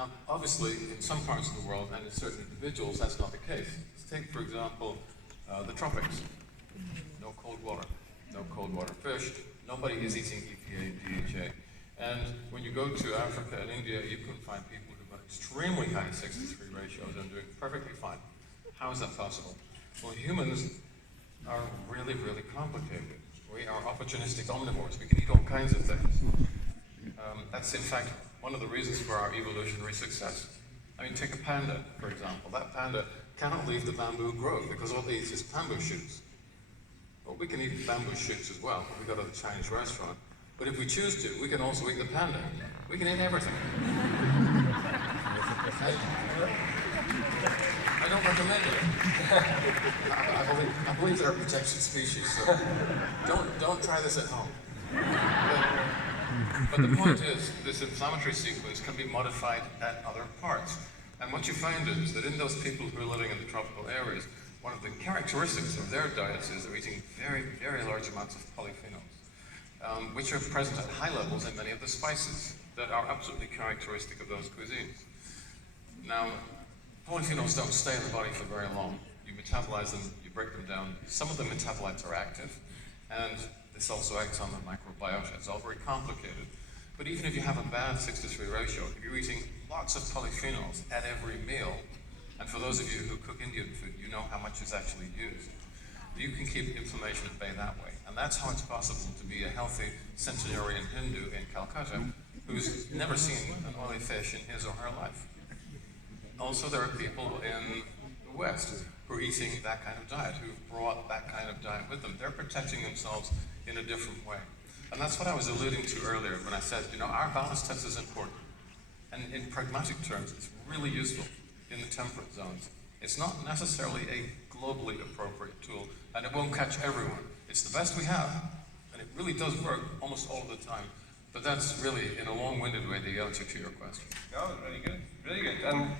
Now, obviously, in some parts of the world and in certain individuals, that's not the case. Let's take, for example, the tropics. No cold water, no cold water fish. Nobody is eating EPA, DHA. And when you go to Africa and India, you can find people who've got extremely high 6:3 ratios and doing perfectly fine. How is that possible? Well, humans are really, really complicated. We are opportunistic omnivores. We can eat all kinds of things. That's, in fact, one of the reasons for our evolutionary success. I mean, take a panda, for example. That panda cannot leave the bamboo grove because all it eats is bamboo shoots. Well, we can eat bamboo shoots as well. We go to the Chinese restaurant. But if we choose to, we can also eat the panda. We can eat everything. I don't recommend it. I believe they're a protected species, so don't try this at home. But the point is, this inflammatory sequence can be modified at other parts. And what you find is that in those people who are living in the tropical areas, one of the characteristics of their diets is they're eating very, very large amounts of polyphenols, which are present at high levels in many of the spices that are absolutely characteristic of those cuisines. Now, polyphenols don't stay in the body for very long. You metabolize them, you break them down. Some of the metabolites are active, and this also acts on the microbiota. It's all very complicated. But even if you have a bad 6:3 ratio, if you're eating lots of polyphenols at every meal, and for those of you who cook Indian food, you know how much is actually used, you can keep inflammation at bay that way. And that's how it's possible to be a healthy centenarian Hindu in Calcutta who's never seen an oily fish in his or her life. Also, there are people in the West who are eating that kind of diet, who've brought that kind of diet with them. They're protecting themselves in a different way. And that's what I was alluding to earlier when I said, our balance test is important. And in pragmatic terms, it's really useful in the temperate zones. It's not necessarily a globally appropriate tool, and it won't catch everyone. It's the best we have, and it really does work almost all the time. But that's really, in a long-winded way, the answer to your question. No, really good, really good. And